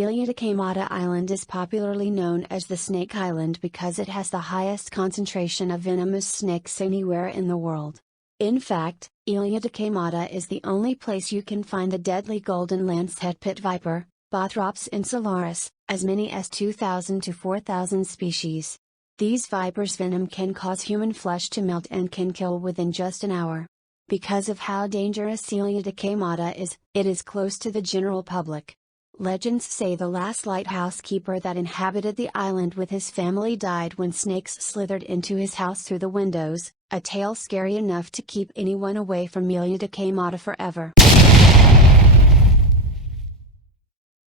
Ilha-Queimada Island is popularly known as the Snake Island because it has the highest concentration of venomous snakes anywhere in the world. In fact, Ilha-Queimada is the only place you can find the deadly golden lancehead pit viper, Bothrops insularis, as many as 2,000 to 4,000 species. These vipers' venom can cause human flesh to melt and can kill within just an hour. Because of how dangerous Ilha-Queimada is, it is close to the general public. Legends say the last lighthouse keeper that inhabited the island with his family died when snakes slithered into his house through the windows, a tale scary enough to keep anyone away from Ilha-Queimada forever.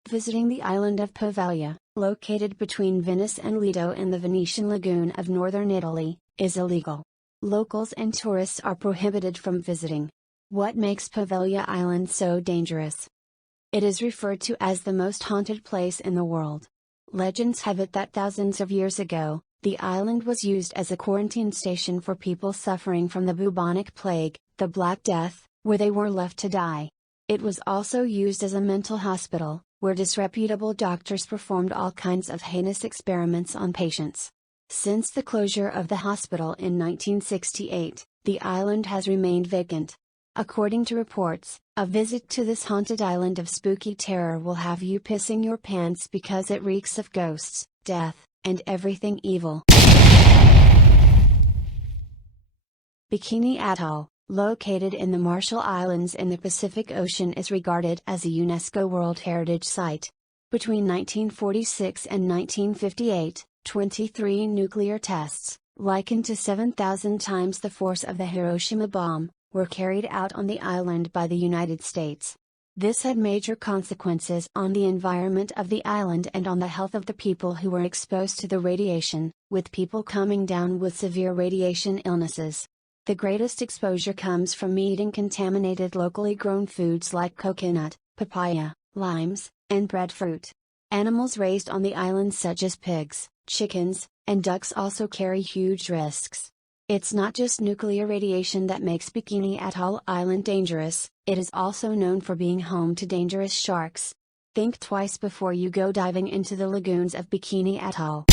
Visiting the island of Poveglia, located between Venice and Lido in the Venetian lagoon of northern Italy, is illegal. Locals and tourists are prohibited from visiting. What makes Poveglia Island so dangerous? It is referred to as the most haunted place in the world. Legends have it that thousands of years ago, the island was used as a quarantine station for people suffering from the bubonic plague, the Black Death, where they were left to die. It was also used as a mental hospital, where disreputable doctors performed all kinds of heinous experiments on patients. Since the closure of the hospital in 1968, the island has remained vacant. According to reports, a visit to this haunted island of spooky terror will have you pissing your pants because it reeks of ghosts, death, and everything evil. Bikini Atoll, located in the Marshall Islands in the Pacific Ocean, is regarded as a UNESCO World Heritage Site. Between 1946 and 1958, 23 nuclear tests, likened to 7,000 times the force of the Hiroshima bomb, were carried out on the island by the United States. This had major consequences on the environment of the island and on the health of the people who were exposed to the radiation, with people coming down with severe radiation illnesses. The greatest exposure comes from eating contaminated locally grown foods like coconut, papaya, limes, and breadfruit. Animals raised on the island such as pigs, chickens, and ducks also carry huge risks. It's not just nuclear radiation that makes Bikini Atoll Island dangerous, it is also known for being home to dangerous sharks. Think twice before you go diving into the lagoons of Bikini Atoll.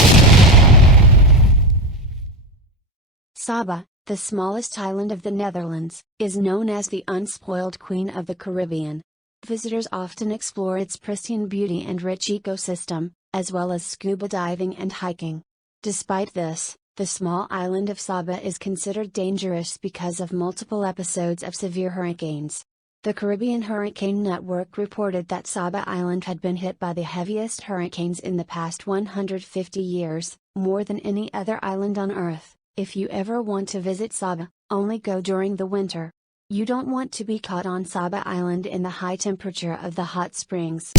Saba, the smallest island of the Netherlands, is known as the unspoiled Queen of the Caribbean. Visitors often explore its pristine beauty and rich ecosystem, as well as scuba diving and hiking. Despite this, the small island of Saba is considered dangerous because of multiple episodes of severe hurricanes. The Caribbean Hurricane Network reported that Saba Island had been hit by the heaviest hurricanes in the past 150 years, more than any other island on Earth. If you ever want to visit Saba, only go during the winter. You don't want to be caught on Saba Island in the high temperature of the hot springs.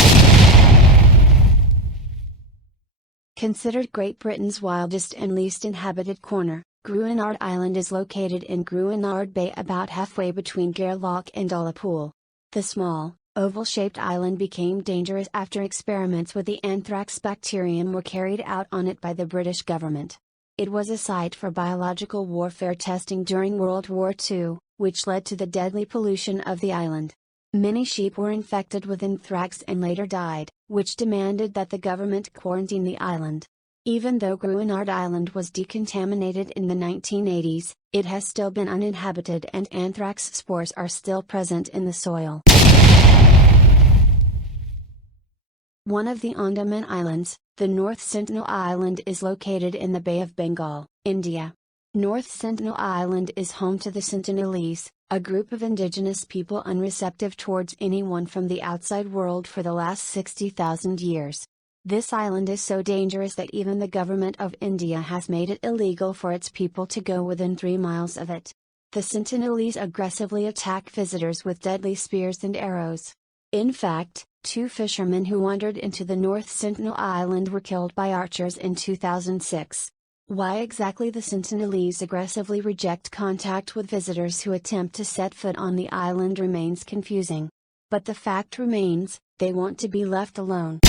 Considered Great Britain's wildest and least inhabited corner, Gruinard Island is located in Gruinard Bay about halfway between Gairloch and Ullapool. The small, oval-shaped island became dangerous after experiments with the anthrax bacterium were carried out on it by the British government. It was a site for biological warfare testing during World War II, which led to the deadly pollution of the island. Many sheep were infected with anthrax and later died, which demanded that the government quarantine the island. Even though Gruinard Island was decontaminated in the 1980s, it has still been uninhabited and anthrax spores are still present in the soil. One of the Andaman Islands, the North Sentinel Island, is located in the Bay of Bengal, India. North Sentinel Island is home to the Sentinelese, a group of indigenous people unreceptive towards anyone from the outside world for the last 60,000 years. This island is so dangerous that even the government of India has made it illegal for its people to go within 3 miles of it. The Sentinelese aggressively attack visitors with deadly spears and arrows. In fact, 2 fishermen who wandered into the North Sentinel Island were killed by archers in 2006. Why exactly the Sentinelese aggressively reject contact with visitors who attempt to set foot on the island remains confusing. But the fact remains, they want to be left alone.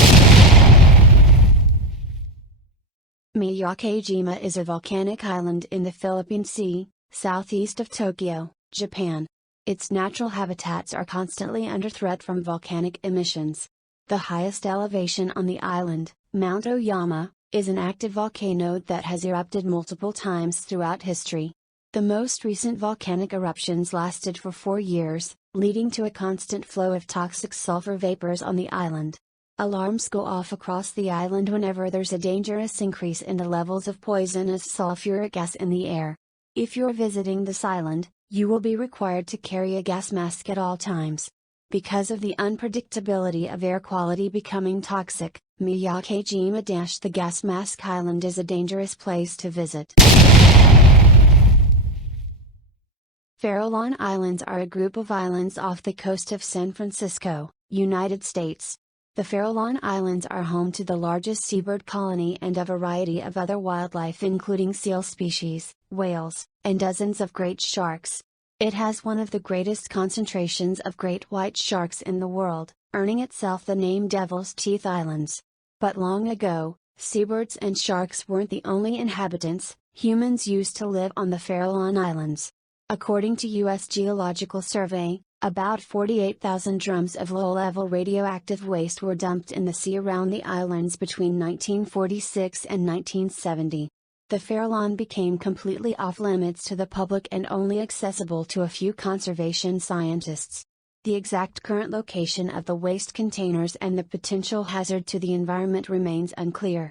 Miyake-Jima is a volcanic island in the Philippine Sea, southeast of Tokyo, Japan. Its natural habitats are constantly under threat from volcanic emissions. The highest elevation on the island, Mount Oyama, is an active volcano that has erupted multiple times throughout history. The most recent volcanic eruptions lasted for 4 years, leading to a constant flow of toxic sulfur vapors on the island. Alarms go off across the island whenever there's a dangerous increase in the levels of poisonous sulfuric gas in the air. If you're visiting this island, you will be required to carry a gas mask at all times. Because of the unpredictability of air quality becoming toxic, Miyake-Jima - the Gas Mask Island is a dangerous place to visit. Farallon Islands are a group of islands off the coast of San Francisco, United States. The Farallon Islands are home to the largest seabird colony and a variety of other wildlife including seal species, whales, and dozens of great sharks. It has one of the greatest concentrations of great white sharks in the world, earning itself the name Devil's Teeth Islands. But long ago, seabirds and sharks weren't the only inhabitants. Humans used to live on the Farallon Islands. According to U.S. Geological Survey, about 48,000 drums of low-level radioactive waste were dumped in the sea around the islands between 1946 and 1970. The Farallon became completely off-limits to the public and only accessible to a few conservation scientists. The exact current location of the waste containers and the potential hazard to the environment remains unclear.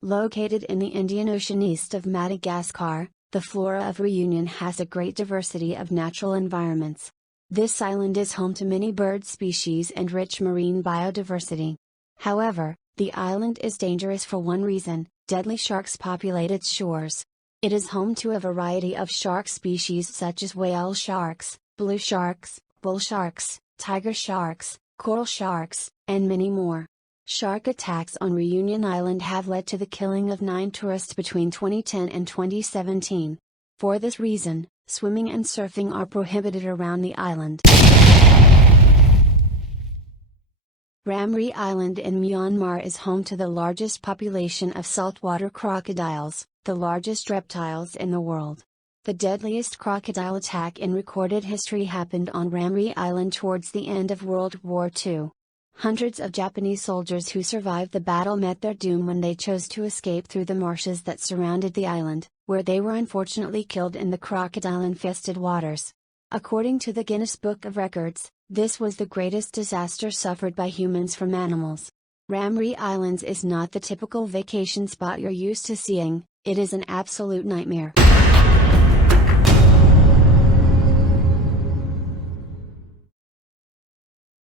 Located in the Indian Ocean east of Madagascar, the flora of Reunion has a great diversity of natural environments. This island is home to many bird species and rich marine biodiversity. However, the island is dangerous for one reason: deadly sharks populate its shores. It is home to a variety of shark species such as whale sharks, blue sharks, bull sharks, tiger sharks, coral sharks, and many more. Shark attacks on Reunion Island have led to the killing of 9 tourists between 2010 and 2017. For this reason, swimming and surfing are prohibited around the island. Ramree Island in Myanmar is home to the largest population of saltwater crocodiles, the largest reptiles in the world. The deadliest crocodile attack in recorded history happened on Ramree Island towards the end of World War II. Hundreds of Japanese soldiers who survived the battle met their doom when they chose to escape through the marshes that surrounded the island, where they were unfortunately killed in the crocodile-infested waters. According to the Guinness Book of Records, this was the greatest disaster suffered by humans from animals. Ramree Islands is not the typical vacation spot you're used to seeing. It is an absolute nightmare.